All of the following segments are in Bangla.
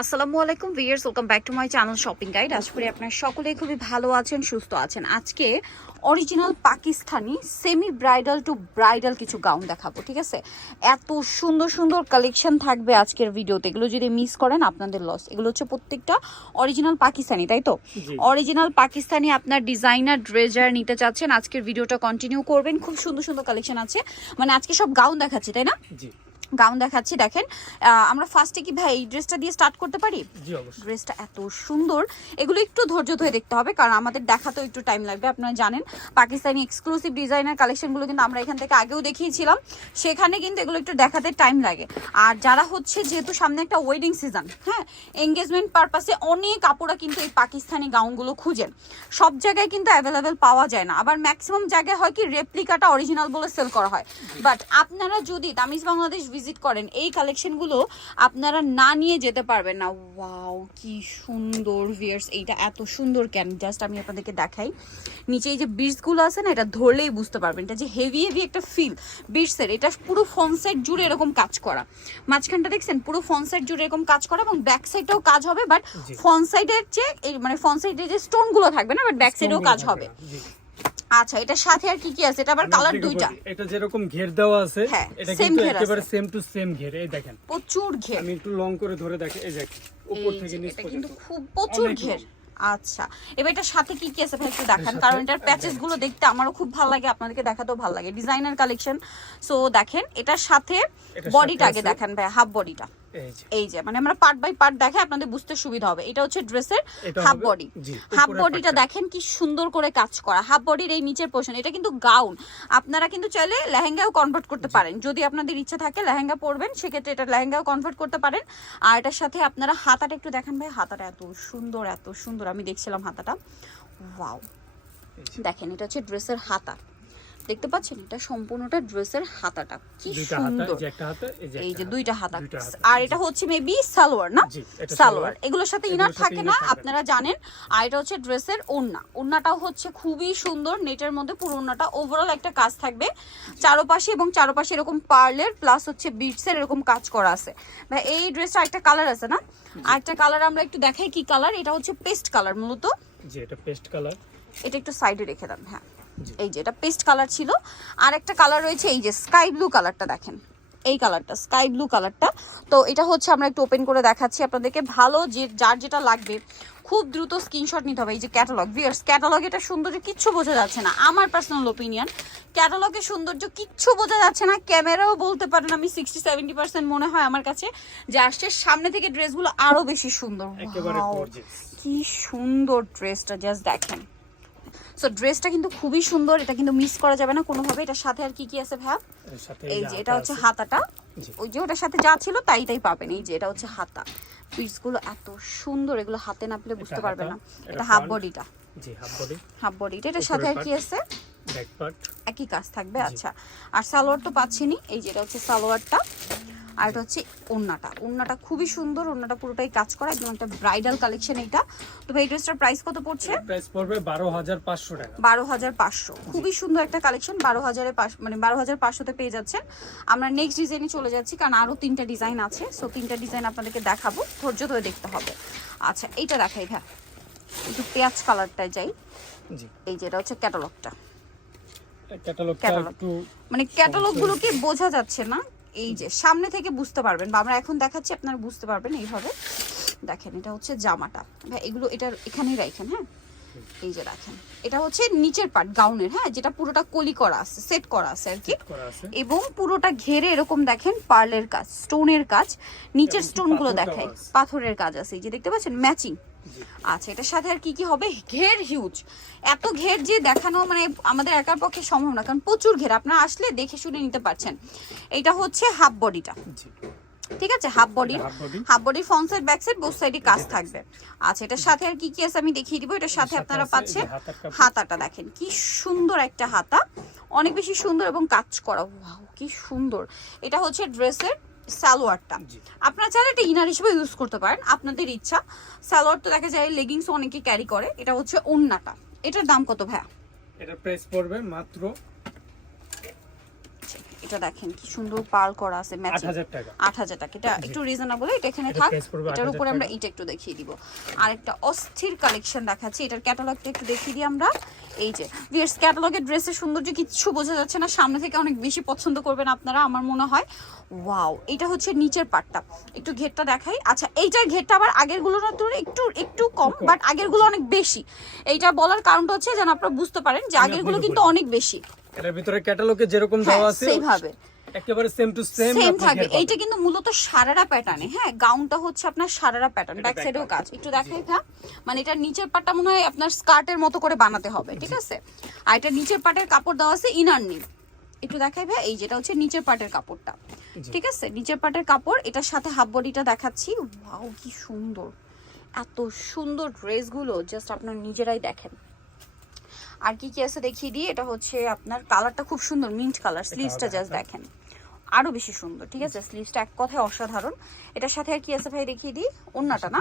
আসসালামু আলাইকুম viewers welcome back to my channel shopping guide. আজ করি আপনারা সকলেই খুবই ভালো আছেন সুস্থ আছেন। আজকে original Pakistani semi bridal to bridal কিছু গাউন দেখাবো ঠিক আছে? এত সুন্দর সুন্দর কালেকশন থাকবে আজকের ভিডিওতে। এগুলো যদি মিস করেন আপনাদের লস এগুলো হচ্ছে প্রত্যেকটা অরিজিনাল পাকিস্তানি তাই তো? অরিজিনাল পাকিস্তানি আপনার ডিজাইনার ড্রেজার নিতে চাচ্ছেন আজকের ভিডিওটা কন্টিনিউ করবেন। খুব সুন্দর সুন্দর কালেকশন আছে। মানে আজকে সব গাউন দেখাচ্ছি তাই না? জি। গাউন দেখাচ্ছি দেখেন। আমরা ফার্স্টে কি ভাই এই ড্রেসটা দিয়ে স্টার্ট করতে পারি? ড্রেসটা এত সুন্দর। এগুলো একটু ধৈর্য ধরে দেখতে হবে কারণ আমাদের দেখাতেও একটু টাইম লাগবে আপনারা জানেন। পাকিস্তানি এক্সক্লুসিভ ডিজাইনার কালেকশনগুলো কিন্তু আমরা এখান থেকে আগেও দেখিয়েছিলাম। সেখানে কিন্তু এগুলো একটু দেখাতে টাইম লাগে। আর যারা হচ্ছে যেহেতু সামনে একটা ওয়েডিং সিজন হ্যাঁ এঙ্গেজমেন্ট পারপাসে অনেক কাপড়া কিন্তু এই পাকিস্তানি গাউনগুলো খুঁজেন। সব জায়গায় কিন্তু অ্যাভেলেবেল পাওয়া যায় না। আবার ম্যাক্সিমাম জায়গায় হয় কি রেপ্লিকাটা অরিজিনাল বলে সেল করা হয়। বাট আপনারা যদি তামিজ বাংলাদেশ ভিজিট করেন এই কালেকশনগুলো আপনারা না নিয়ে যেতে পারবেন না। ওয়াও কি সুন্দর ভিয়ার্স এইটা এত সুন্দর কেন? জাস্ট আমি আপনাদেরকে দেখাই। নিচে এই যে বিটসগুলো আছে না এটা ধরলেই বুঝতে পারবেন। এটা যে হেভি হেভি একটা ফিল বিটসের এটা পুরো ফ্রন্ট সাইড জুড়ে এরকম কাজ করা। মাঝখানটা দেখছেন পুরো ফ্রন্ট সাইড জুড়ে এরকম কাজ করা এবং ব্যাক সাইডেও কাজ হবে বাট। ফ্রন্ট সাইডের যে এই মানে ফ্রন্ট সাইডে যে স্টোনগুলো থাকবে না বাট ব্যাক সাইডেও কাজ হবে। আচ্ছা এটার সাথে আর কি কি আছে? এটা আবার কালার দুইটা। এটা যেরকম ঘের দেওয়া আছে হ্যাঁ, এটা কিন্তু একেবারে সেম টু সেম ঘের। এই দেখেন প্রচুর ঘের। আমি একটু লং করে ধরে দেখে এই দেখেন উপর থেকে নিচ এটা কিন্তু খুব প্রচুর ঘের। আচ্ছা এবার এটার সাথে কি কি আছে ভাই একটু দেখান? কারণ এটার প্যাচেসগুলো দেখতে আমারও খুব ভালো লাগে আপনাদেরকে দেখাতেও ভালো লাগে। ডিজাইনার কালেকশন সো দেখেন এটার সাথে বডিটা আগে দেখেন ভাই হাফ বডিটা এই যে। মানে আমরা পার্ট বাই পার্ট দেখে আপনাদের বুঝতে সুবিধা হবে। এটা হচ্ছে ড্রেসের হাফ বডি হাফ বডিটা দেখেন কি সুন্দর করে কাজ করা। হাফ বডির এই নিচের পোর্শন এটা কিন্তু গাউন আপনারা কিন্তু চাইলে লেহেঙ্গাও কনভার্ট করতে পারেন। যদি আপনাদের ইচ্ছা থাকে লেহেঙ্গা পরবেন সেক্ষেত্রে এটা লেহেঙ্গাও কনভার্ট করতে পারেন। আর এটার সাথে আপনারা হাতাটা একটু দেখেন ভাই হাতাটা এত সুন্দর এত সুন্দর। আমি দেখছিলাম হাতাটা। ওয়াও দেখেন এটা হচ্ছে ড্রেসের হাতা। দেখতে পাচ্ছেন? এটা সম্পূর্ণটা ড্রেসের হাতাটা। কি সুন্দর। একটা এই যে একটা। দুইটা হাতা। আর এটা হচ্ছে মেবি সালোয়ার না? সালোয়ার। এগুলোর সাথে ইনার থাকে না আপনারা জানেন। আর এটা হচ্ছে ড্রেসের ওড়না ওড়নাটাও হচ্ছে খুবই সুন্দর নেটের মধ্যে পুরো ওড়নাটা ওভারঅল একটা কাজ থাকবে। চারোপাশে এবং চারোপাশে এরকম পার্লের প্লাস হচ্ছে বিটসের এরকম কাজ করা আছে। ভাই এই ড্রেসটা একটা কালার আছে না? আরেকটা কালার আমরা একটু দেখাই কি কালার এটা হচ্ছে পেস্ট কালার মূলত। যে এটা পেস্ট কালার এটা একটু সাইডে রেখে দেন হ্যাঁ। জি। এই যে এটা পেস্ট কালার ছিল। আর একটা কালার রয়েছে এই যে স্কাই ব্লু কালারটা দেখেন। এই কালারটা স্কাই ব্লু কালারটা। তো এটা হচ্ছে আমরা একটু ওপেন করে দেখাচ্ছি আপনাদেরকে। ভালো যে যার যেটা লাগবে খুব দ্রুত স্ক্রিনশট নিতে হবে। এই যে ক্যাটালগ ভিয়ার্স ক্যাটালগ এটা সৌন্দর্য কিচ্ছু বোঝা যাচ্ছে না। আমার পার্সোনাল ওপিনিয়ন ক্যাটালগের সৌন্দর্য কিচ্ছু বোঝা যাচ্ছে না। ক্যামেরাও বলতে পারেন আমি সিক্সটি সেভেন্টি পার্সেন্ট মনে হয় আমার কাছে যে আসছে সামনে থেকে ড্রেসগুলো আরও বেশি সুন্দর! কি সুন্দর ড্রেসটা জাস্ট দেখেন। সো ড্রেসটা কিন্তু খুবই সুন্দর এটা কিন্তু মিস করা যাবে না কোনোভাবে। এটার সাথে আর কি কি আছে ভাইয়া? এই যে এটা হচ্ছে হাতাটা। ওই যে ওটার সাথে যা ছিল তাই তাই পাবেন। এই যে এটা হচ্ছে হাতা। পিসগুলো এত সুন্দর এগুলো হাতে না পেলে বুঝতে এটা পারবে না। এটা এটা হাফ বডিটা জি হাফ বডি হাফ বডিটা এটার সাথে আর কি আছে? ব্যাক পার্ট একই কাজ থাকবে আচ্ছা। আর সালোয়ার তো পাচ্ছিনি এই যে এটা হচ্ছে সালোয়ারটা। আর এটা হচ্ছে ওন্নাটা ওন্নাটা খুবই সুন্দর ওন্নাটা পুরোটাই কাজ করা একদম একটা ব্রাইডাল কালেকশন এটা তো ভাই এই ড্রেসটার প্রাইস কত পড়ছে? প্রাইস পড়বে বারো হাজার পাঁচশো টাকা। বারো হাজার পাঁচশো। খুবই সুন্দর একটা কালেকশন বারো হাজারে পাঁচ মানে বারো হাজার পাঁচশোতে পেয়ে যাচ্ছেন। আমরা নেক্সট ডিজাইনে চলে যাচ্ছি কারণ আরও তিনটা ডিজাইন আছে। সো তিনটা ডিজাইন আপনাদেরকে দেখাবো ধৈর্য ধরে দেখতে হবে। আচ্ছা এইটা দেখাই ভ্যা একটু পেঁয়াজ কালারটায় যাই। জি। এই যে এটা হচ্ছে ক্যাটালগটা ক্যাটালগটা Catalog। একটু মানে ক্যাটালগুলোকে বোঝা যাচ্ছে না এই যে সামনে থেকে বুঝতে পারবেন বা আমরা এখন দেখাচ্ছি আপনারা বুঝতে পারবেন এইভাবে। দেখেন এটা হচ্ছে জামাটা। ভাই এগুলো এটা এখানেই রাখেন হ্যাঁ? এই যে দেখেন এটা হচ্ছে নিচের পার্ট গাউনের হ্যাঁ? যেটা পুরোটা কলি করা আছে সেট করা আছে আর কি। এবং পুরোটা ঘেরে এরকম দেখেন পার্লের কাজ স্টোনের কাজ। নিচের স্টোনগুলো দেখায় পাথরের কাজ আছে। এই যে দেখতে পাচ্ছেন? ম্যাচিং আচ্ছা এটার সাথে আর কি কি হবে? ঘের হিউজ এত ঘের যে দেখানো মানে আমাদের একার পক্ষে সম্ভব না কারণ প্রচুর ঘের আপনারা আসলে দেখে শুনে নিতে পারছেন। এটা হচ্ছে হাফ বডিটা ঠিক আছে? হাফ বডির হাফ বডি বডির front side back side both সাইডে কাজ থাকবে। আচ্ছা এটার সাথে আর কি কি আছে আমি দেখিয়ে দিব এটার সাথে আপনারা পাচ্ছেন হাতাটা দেখেন কি সুন্দর একটা হাতা। অনেক বেশি সুন্দর এবং কাজ করা। কি সুন্দর। এটা হচ্ছে ড্রেসের সালোয়ারটা। আপনারা চাইলে এটা ইনার হিসেবে ইউজ করতে পারেন আপনাদের ইচ্ছা। সালোয়ার তো দেখা যায় লেগিংস অনেকে ক্যারি করে এটা হচ্ছে ওন্নাটা। এটার দাম কত ভাইয়া? এটার প্রাইস পড়বে মাত্র এটা এটা দেখেন কি সুন্দর পার করা আছে আট ম্যাচিং হাজার টাকা এটা একটু রিজনেবল এটা এখানে থাক। এটার 8,000 উপরে আমরা এটা একটু দেখিয়ে দিব। আর একটা অস্থির কালেকশন দেখাচ্ছি এটার ক্যাটালগটা একটু দেখিয়ে দিই আমরা। এই যে ভিয়ার্স ক্যাটালগের ড্রেসের সৌন্দর্য কিচ্ছু বোঝা যাচ্ছে না। সামনে থেকে অনেক বেশি পছন্দ করবেন আপনারা আমার মনে হয়। ওয়াও এটা হচ্ছে নিচের পাটটা একটু ঘেরটা দেখাই। আচ্ছা এইটার ঘেরটা আবার আগেরগুলোর তুলনায় একটু একটু কম বাট আগেরগুলো অনেক বেশি। এইটা বলার কারণটা হচ্ছে যেন আপনারা বুঝতে পারেন যে আগেরগুলো কিন্তু অনেক বেশি। এটার ভিতরে ক্যাটালগে যেরকম হ্যাঁ দেওয়া আছে সেইভাবে। একেবারে সেম টু সেম সেম থাকবে। এইটা কিন্তু মূলত সারারা প্যাটার্নে হ্যাঁ? গাউনটা হচ্ছে আপনার সারারা প্যাটার্ন ব্যাক সাইডেও কাজ। একটু দেখাই ভা মানে এটা নিচের পাটটা মনে হয় আপনার স্কার্টের মতো করে বানাতে হবে ঠিক আছে? আর এটা নিচের পাটের কাপড় দেওয়া আছে ইনার নি একটু দেখাই ভাই এই যেটা হচ্ছে নিচের পাটের কাপড়টা। ঠিক আছে? নিচের পাটের কাপড় এটার সাথে হাফ বডিটা দেখাচ্ছি। ওয়াও কি সুন্দর। এত সুন্দর ড্রেসগুলো জাস্ট আপনার নিজেরাই দেখেন। আর কি কি আছে দেখিয়ে দিই? এটা হচ্ছে আপনার কালারটা খুব সুন্দর মিন্ট কালার স্লিভসটা জাস্ট দেখেন। আরও বেশি সুন্দর ঠিক আছে? স্লিভসটা এক কথায় অসাধারণ। এটার সাথে আর কি আছে ভাই দেখিয়ে দিই? ওন্নাটা না?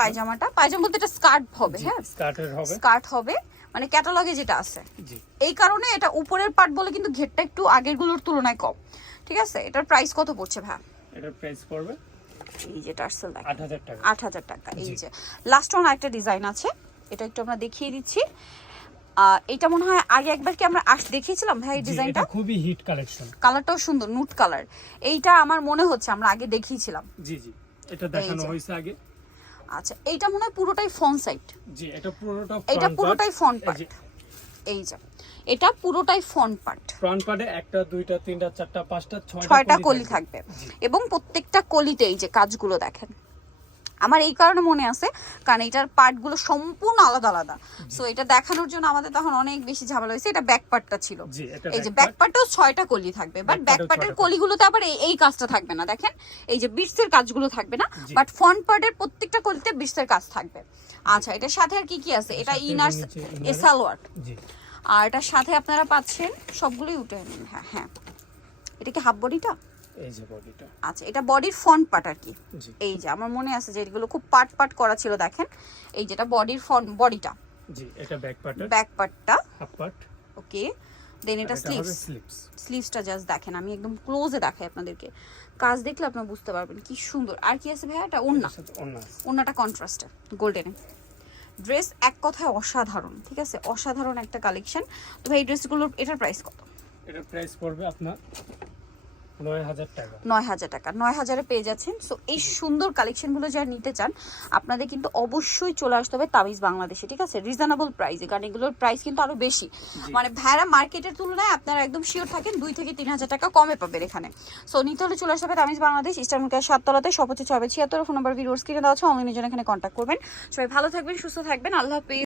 পায়জামাটা। পায়জামা বলতে এটা স্কার্ট হবে হ্যাঁ? স্কার্ট হবে। মানে ক্যাটালগে যেটা আছে। এই কারণে এটা উপরের পার্ট বলে কিন্তু ঘেরটা একটু আগেরগুলোর তুলনায় কম। ঠিক আছে? এটার প্রাইস কত পড়ছে ভাই এটার প্রাইস পড়বে এই যে টার্সেল দেখেন আট হাজার টাকা। আট হাজার টাকা এই যে। লাস্ট ওয়ান একটা ডিজাইন আছে। এটা একটু আমরা দেখিয়ে দিচ্ছি। এটা মনে হয় আগে একবার কি আমরা আস দেখিয়েছিলাম? ভাই এই ডিজাইনটা? খুবই হিট কালেকশন। কালারটাও সুন্দর নুট কালার। এইটা আমার মনে হচ্ছে আমরা আগে দেখিয়েছিলাম। জি জি এটা দেখানো। হয়েছে আগে। আচ্ছা এইটা মনে হয় পুরোটাই ফ্রন্ট সাইড। জি এটা পুরোটা এটা পুরোটাই ফ্রন্ট পার্ট এই যে এটা পুরোটাই ফ্রন্ট পার্ট ফ্রন্ট পার্টে একটা দুইটা তিনটা চারটা পাঁচটা ছয়টা কলি থাকবে। এবং প্রত্যেকটা কলিতে এই যে কাজগুলো দেখেন। আমার এই কারণে মনে আছে কারণ এটার পার্টগুলো সম্পূর্ণ আলাদা আলাদা। সো এটা দেখানোর জন্য আমাদের তখন অনেক বেশি ঝামেলা হয়েছে এটা ব্যাক পার্টটা ছিল এই যে back ব্যাক part। ছয়টা কলি থাকবে বাট ব্যাক পার্টের কলিগুলোতে আবার এই কাজটা থাকবে না দেখেন? এই যে বিটসের কাজগুলো থাকবে না বাট ফ্রন্ট পার্টের প্রত্যেকটা কলিতে বিটসের কাজ থাকবে। আচ্ছা এটার সাথে আর কি কি আছে? এটা সাথে ইনার নিচে এ সালোয়ার আর এটার সাথে আপনারা পাচ্ছেন সবগুলোই উঠে নিন হ্যাঁ হ্যাঁ। এটা কি হাফ বডিটা এই যে বডিটা। আচ্ছা এটা বডির ফ্রন্ট পার্ট আর কি। এই যে আমার মনে আছে যে এগুলো খুব পার্ট পার্ট করা ছিল দেখেন। এই যেটা বডির ফ্রন্ট বডিটা। জি এটা ব্যাক পার্টের ব্যাক পার্টটা হাফ পার্ট ওকে দেন এটা স্লিভস স্লিভসটা জাস্ট দেখেন আমি একদম ক্লোজে দেখাই আপনাদেরকে। কাজ দেখলে আপনারা বুঝতে পারবেন কি সুন্দর। আর কি আছে ভাইয়া? এটা ওন্না ওন্নাটা কন্ট্রাস্টে গোল্ডেনে ড্রেস এক কথায় অসাধারণ ঠিক আছে? অসাধারণ একটা কালেকশন তো ভাই এই ড্রেসগুলোর এটার প্রাইস কত? এটার প্রাইস পড়বে আপনার নয় হাজার টাকা। নয় হাজার পেয়ে যাচ্ছেন। সো এই সুন্দর কালেকশনগুলো যারা নিতে চান আপনাদের কিন্তু অবশ্যই চলে আসতে হবে তাবিজ বাংলাদেশে ঠিক আছে? রিজনেবল প্রাইসে কারণ এগুলোর প্রাইস কিন্তু আরও বেশি। মানে ভ্যারা মার্কেটের তুলনায় আপনারা একদম শিওর থাকেন দুই থেকে তিন হাজার টাকা কমে পাবেন এখানে। সো নিতে হলে চলে আসতে হবে তামিজ বাংলাদেশ ইস্টার মুখে সাততলাতে সব হচ্ছে ছয় ছিয়াত্তর ফোন নাম্বার ভিডিওস কিনে দেওয়া আছে অনলাইনের জন্য এখানে কন্ট্যাক্ট করবেন। সবাই ভালো থাকবেন সুস্থ থাকবেন আল্লাহ হাফিজ।